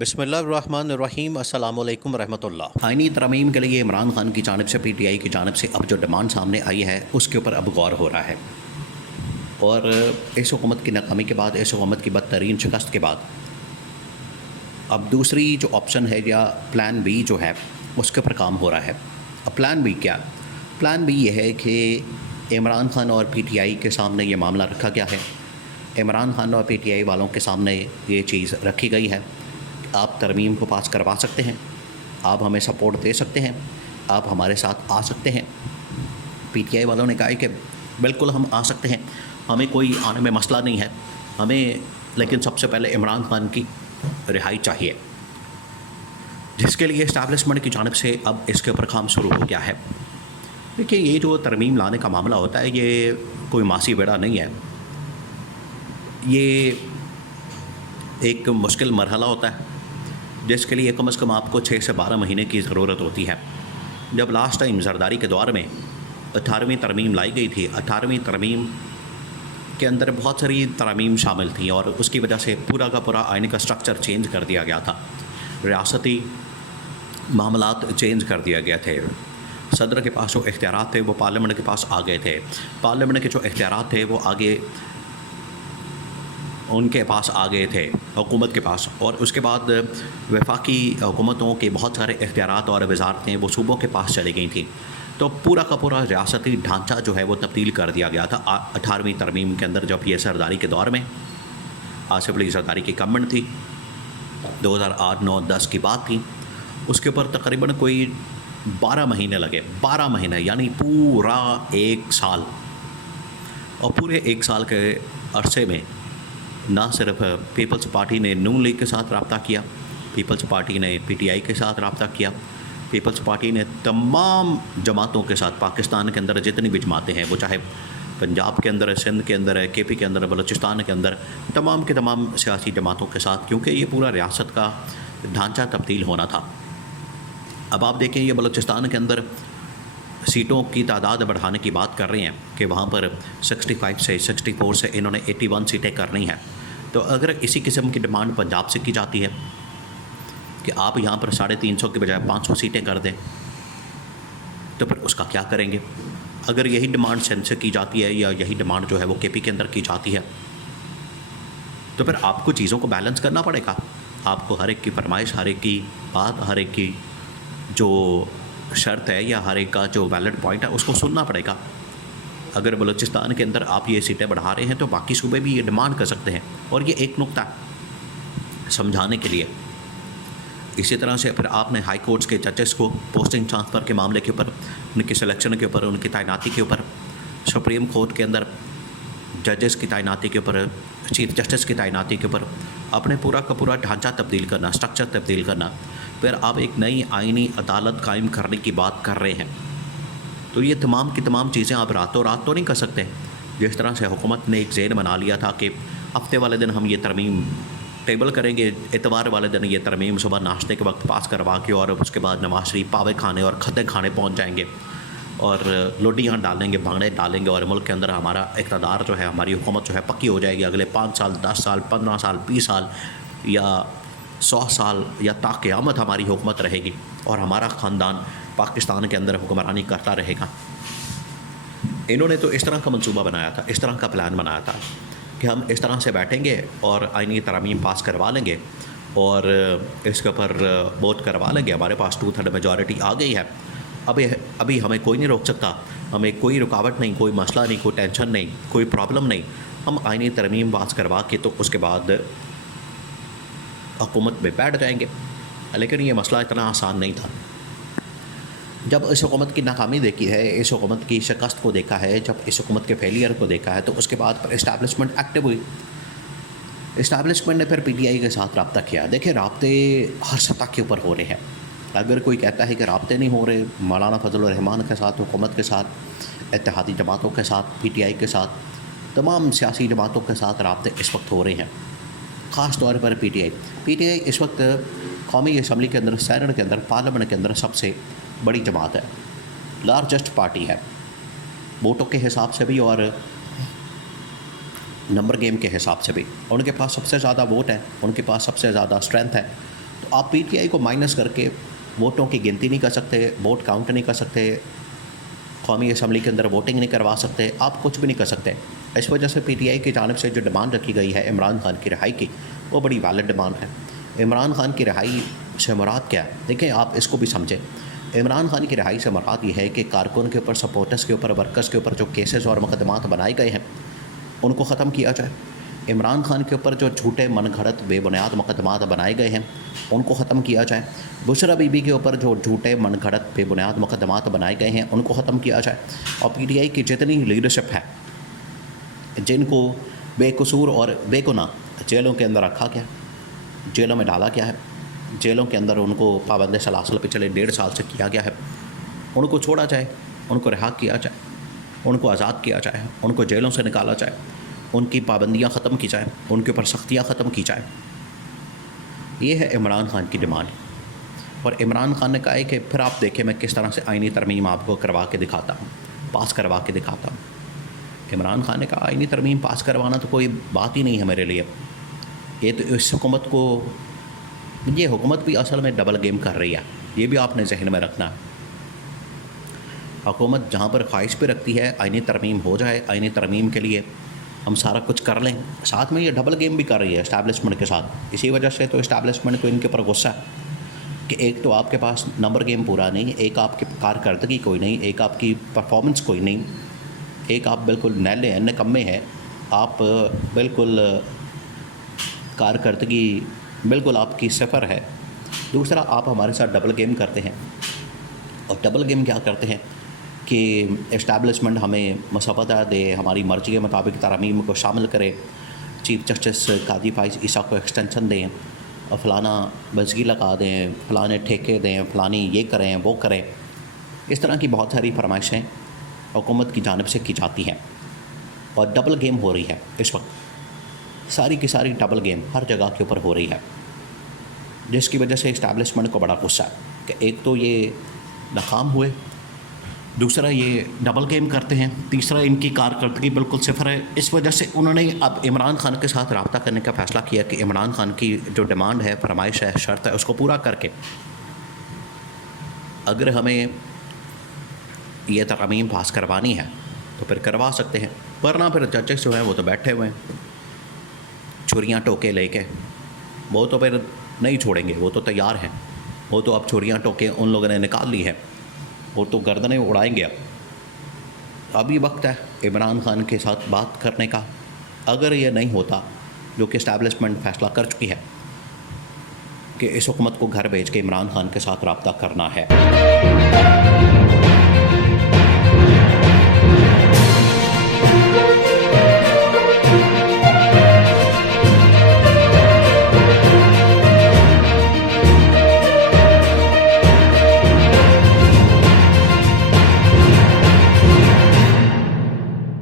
بسم اللہ الرحمن الرحیم السلام علیکم ورحمۃ اللہ۔ آئینی ترمیم کے لیے عمران خان کی جانب سے پی ٹی آئی کی جانب سے اب جو ڈیمانڈ سامنے آئی ہے اس کے اوپر اب غور ہو رہا ہے، اور اس حکومت کی ناکامی کے بعد، اس حکومت کی بدترین شکست کے بعد اب دوسری جو آپشن ہے یا پلان بی جو ہے اس کے اوپر کام ہو رہا ہے۔ اب پلان بی کیا؟ پلان بی یہ ہے کہ عمران خان اور پی ٹی آئی کے سامنے یہ معاملہ رکھا گیا ہے، عمران خان اور پی ٹی آئی والوں کے سامنے یہ چیز رکھی گئی ہے، آپ ترمیم کو پاس کروا سکتے ہیں، آپ ہمیں سپورٹ دے سکتے ہیں، آپ ہمارے ساتھ آ سکتے ہیں۔ پی ٹی آئی والوں نے کہا ہے کہ بالکل ہم آ سکتے ہیں، ہمیں کوئی آنے میں مسئلہ نہیں ہے، ہمیں لیکن سب سے پہلے عمران خان کی رہائی چاہیے، جس کے لیے اسٹیبلشمنٹ کی جانب سے اب اس کے اوپر کام شروع ہو گیا ہے۔ دیکھیے، یہ جو ترمیم لانے کا معاملہ ہوتا ہے یہ کوئی ماسی بیڑا نہیں ہے، یہ ایک مشکل مرحلہ ہوتا ہے جس کے لیے کم از کم آپ کو 6 سے 12 مہینے کی ضرورت ہوتی ہے۔ جب لاسٹ ٹائم زرداری کے دور میں 18ویں ترمیم لائی گئی تھی، 18ویں ترمیم کے اندر بہت ساری ترامیم شامل تھیں اور اس کی وجہ سے پورا کا پورا آئین کا سٹرکچر چینج کر دیا گیا تھا، ریاستی معاملات چینج کر دیا گیا تھے، صدر کے پاس جو اختیارات تھے وہ پارلیمنٹ کے پاس آ گئے تھے، پارلیمنٹ کے جو اختیارات تھے وہ آگے ان کے پاس آ گئے تھے حکومت کے پاس، اور اس کے بعد وفاقی حکومتوں کے بہت سارے اختیارات اور وزارتیں وہ صوبوں کے پاس چلی گئی تھیں، تو پورا کا پورا ریاستی ڈھانچہ جو ہے وہ تبدیل کر دیا گیا تھا 18ویں ترمیم کے اندر، جب یہ زرداری کے دور میں آصف علی زرداری کی گورنمنٹ تھی، 2008 9 10 کی بات تھی، اس کے اوپر تقریباً کوئی 12 مہینے لگے، 12 مہینے یعنی پورا 1 سال، اور پورے 1 سال کے عرصے میں نہ صرف پیپلز پارٹی نے نون لیگ کے ساتھ رابطہ کیا، پیپلز پارٹی نے پی ٹی آئی کے ساتھ رابطہ کیا، پیپلز پارٹی نے تمام جماعتوں کے ساتھ، پاکستان کے اندر جتنی بھی جماعتیں ہیں، وہ چاہے پنجاب کے اندر ہے، سندھ کے اندر ہے، کے پی کے اندر، بلوچستان کے اندر، تمام کے تمام سیاسی جماعتوں کے ساتھ، کیونکہ یہ پورا ریاست کا ڈھانچہ تبدیل ہونا تھا۔ اب آپ دیکھیں، یہ بلوچستان کے اندر سیٹوں کی تعداد بڑھانے کی بات کر رہے ہیں کہ وہاں پر 65 سے 64 سے انہوں نے 81 سیٹیں کرنی ہیں، تو اگر اسی قسم کی ڈیمانڈ پنجاب سے کی جاتی ہے کہ آپ یہاں پر 350 کے بجائے 500 سیٹیں کر دیں، تو پھر اس کا کیا کریں گے؟ اگر یہی ڈیمانڈ سندھ سے کی جاتی ہے یا یہی ڈیمانڈ جو ہے وہ کے پی کے اندر کی جاتی ہے، تو پھر آپ کو چیزوں کو بیلنس کرنا پڑے گا، آپ کو ہر ایک کی فرمائش، ہر ایک کی بات، ہر ایک کی جو شرط ہے یا ہر ایک کا جو ویلڈ پوائنٹ ہے اس کو سننا پڑے گا۔ اگر بلوچستان کے اندر آپ یہ سیٹیں بڑھا رہے ہیں تو باقی صوبے بھی یہ ڈیمانڈ کر سکتے ہیں، اور یہ ایک نقطہ سمجھانے کے لیے۔ اسی طرح سے پھر آپ نے ہائی کورٹس کے ججز کو پوسٹنگ ٹرانسفر کے معاملے کے اوپر، ان کی سلیکشن کے اوپر، ان کی تعیناتی کے اوپر، سپریم کورٹ کے اندر ججز کی تعیناتی کے اوپر، چیف جسٹس کی تعیناتی کے اوپر اپنے پورا کا پورا ڈھانچہ تبدیل کرنا، اسٹرکچر تبدیل کرنا، پھر آپ ایک نئی آئینی عدالت قائم کرنے کی بات کر رہے ہیں، تو یہ تمام کی تمام چیزیں آپ راتوں رات تو نہیں کر سکتے۔ جس طرح سے حکومت نے ایک ذہن بنا لیا تھا کہ ہفتے والے دن ہم یہ ترمیم ٹیبل کریں گے، اتوار والے دن یہ ترمیم صبح ناشتے کے وقت پاس کروا کے، اور اس کے بعد نواز شریف پاوے کھانے اور کھدے کھانے پہنچ جائیں گے اور لوڈیاں ڈالیں گے، بھانگڑے ڈالیں گے، اور ملک کے اندر ہمارا اقتدار جو ہے، ہماری حکومت جو ہے پکی ہو جائے گی، اگلے 5 سال 10 سال 15 سال 20 سال یا 100 سال یا تا قیامت ہماری حکومت رہے گی، اور ہمارا خاندان پاکستان کے اندر حکمرانی کرتا رہے گا۔ انہوں نے تو اس طرح کا منصوبہ بنایا تھا، اس طرح کا پلان بنایا تھا کہ ہم اس طرح سے بیٹھیں گے اور آئینی ترامیم پاس کروا لیں گے اور اس کے اوپر ووٹ کروا لیں گے، ہمارے پاس 2/3 میجورٹی آ گئی ہے، ابھی ہمیں کوئی نہیں روک سکتا، ہمیں کوئی رکاوٹ نہیں، کوئی مسئلہ نہیں، کوئی ٹینشن نہیں، کوئی پرابلم نہیں، ہم آئینی ترمیم پاس کروا کے تو اس کے بعد حکومت میں بیٹھ جائیں گے۔ لیکن یہ مسئلہ اتنا آسان نہیں تھا۔ جب اس حکومت کی ناکامی دیکھی ہے، اس حکومت کی شکست کو دیکھا ہے، جب اس حکومت کے فیلئر کو دیکھا ہے، تو اس کے بعد پھر اسٹیبلشمنٹ ایکٹیو ہوئی، اسٹیبلشمنٹ نے پھر پی ٹی آئی کے ساتھ رابطہ کیا۔ دیکھیں، رابطے ہر سطح کے اوپر ہو رہے ہیں، اگر کوئی کہتا ہے کہ رابطے نہیں ہو رہے، مولانا فضل الرحمان کے ساتھ، حکومت کے ساتھ، اتحادی جماعتوں کے ساتھ، پی ٹی آئی کے ساتھ، تمام سیاسی جماعتوں کے ساتھ رابطے اس وقت ہو رہے ہیں، خاص طور پر پی ٹی آئی اس وقت قومی اسمبلی کے اندر، سینٹ کے اندر، پارلیمنٹ کے اندر سب سے بڑی جماعت ہے، لارجسٹ پارٹی ہے، ووٹوں کے حساب سے بھی اور نمبر گیم کے حساب سے بھی، ان کے پاس سب سے زیادہ ووٹ ہے، ان کے پاس سب سے زیادہ اسٹرینتھ ہے، تو آپ پی ٹی آئی کو مائنس کر کے ووٹوں کی گنتی نہیں کر سکتے، ووٹ کاؤنٹ نہیں کر سکتے، قومی اسمبلی کے اندر ووٹنگ نہیں کروا سکتے، آپ کچھ بھی نہیں کر سکتے۔ اس وجہ سے پی ٹی آئی کی جانب سے جو ڈیمانڈ رکھی گئی ہے عمران خان کی رہائی کی، وہ بڑی ویلڈ ڈیمانڈ ہے۔ عمران خان کی رہائی سے مراد کیا ہے؟ دیکھیں آپ اس کو بھی سمجھیں۔ عمران خان کی رہائی سے مراد یہ ہے کہ کارکن کے اوپر، سپورٹرز کے اوپر، ورکرز کے اوپر جو کیسز اور مقدمات بنائے گئے ہیں ان کو ختم کیا جائے۔ عمران خان کے اوپر جو جھوٹے من گھڑت بے بنیاد مقدمات بنائے گئے ہیں ان کو ختم کیا جائے۔ بشرا بی بی کے اوپر جو جھوٹے من گھڑت بے بنیاد مقدمات بنائے گئے ہیں ان کو ختم کیا جائے۔ اور پی ٹی آئی کی جتنی لیڈرشپ ہے جن کو بے قصور اور بے گناہ جیلوں کے اندر رکھا گیا، جیلوں میں ڈالا گیا ہے، جیلوں کے اندر ان کو پابند سلاسل پچھلے 1.5 سال سے کیا گیا ہے، ان کو چھوڑا جائے، ان کو رہا کیا جائے، ان کو آزاد کیا جائے، ان کو جیلوں سے نکالا جائے، ان کی پابندیاں ختم کی جائیں، ان کے اوپر سختیاں ختم کی جائیں۔ یہ ہے عمران خان کی ڈیمانڈ۔ اور عمران خان نے کہا ہے کہ پھر آپ دیکھیں میں کس طرح سے آئینی ترمیم آپ کو کروا کے دکھاتا ہوں، پاس کروا کے دکھاتا ہوں۔ عمران خان نے کہا آئینی ترمیم پاس کروانا تو کوئی بات ہی نہیں ہے میرے لیے، یہ تو اس حکومت کو، یہ حکومت بھی اصل میں ڈبل گیم کر رہی ہے، یہ بھی آپ نے ذہن میں رکھنا ہے۔ حکومت جہاں پر خواہش پہ رکھتی ہے آئینی ترمیم ہو جائے، آئینی ترمیم کے لیے ہم سارا کچھ کر لیں، ساتھ میں یہ ڈبل گیم بھی کر رہی ہے اسٹیبلشمنٹ کے ساتھ۔ اسی وجہ سے تو اسٹیبلشمنٹ کو ان کے اوپر غصہ ہے کہ ایک تو آپ کے پاس نمبر گیم پورا نہیں، ایک آپ کی کارکردگی کوئی نہیں، ایک آپ کی پرفارمنس کوئی نہیں، ایک آپ بالکل نیلے نکمے ہیں، آپ بالکل کارکردگی بالکل آپ کی صفر ہے۔ دوسرا آپ ہمارے ساتھ ڈبل گیم کرتے ہیں، اور ڈبل گیم کیا کرتے ہیں کہ اسٹیبلشمنٹ ہمیں مسودہ دے، ہماری مرضی کے مطابق ترامیم کو شامل کرے، چیف جسٹس قاضی فائز عیسیٰ کو ایکسٹینشن دیں، اور فلانا بزگی لگا دیں، فلانے ٹھیکے دیں، فلانی یہ کریں وہ کریں۔ اس طرح کی بہت ساری فرمائشیں حکومت کی جانب سے کی جاتی ہیں، اور ڈبل گیم ہو رہی ہے اس وقت، ساری کی ساری ڈبل گیم ہر جگہ کے اوپر ہو رہی ہے، جس کی وجہ سے اسٹیبلشمنٹ کو بڑا غصہ ہے کہ ایک تو یہ ناکام ہوئے، دوسرا یہ ڈبل گیم کرتے ہیں، تیسرا ان کی کارکردگی بالکل صفر ہے۔ اس وجہ سے انہوں نے اب عمران خان کے ساتھ رابطہ کرنے کا فیصلہ کیا کہ عمران خان کی جو ڈیمانڈ ہے، فرمائش ہے، شرط ہے، اس کو پورا کر کے اگر ہمیں یہ ترمیم پاس کروانی ہے تو پھر کروا سکتے ہیں، ورنہ پھر ججز جو ہیں وہ تو بیٹھے ہوئے ہیں چھریاں ٹوکے لے کے، وہ تو پھر نہیں چھوڑیں گے، وہ تو تیار ہیں، وہ تو اب چھریاں ٹوکے ان لوگوں نے نکال لی ہے، وہ تو گردنیں اڑائیں گے۔ ابھی وقت ہے عمران خان کے ساتھ بات کرنے کا، اگر یہ نہیں ہوتا جو کہ اسٹیبلشمنٹ فیصلہ کر چکی ہے کہ اس حکومت کو گھر بھیج کے عمران خان کے ساتھ رابطہ کرنا ہے۔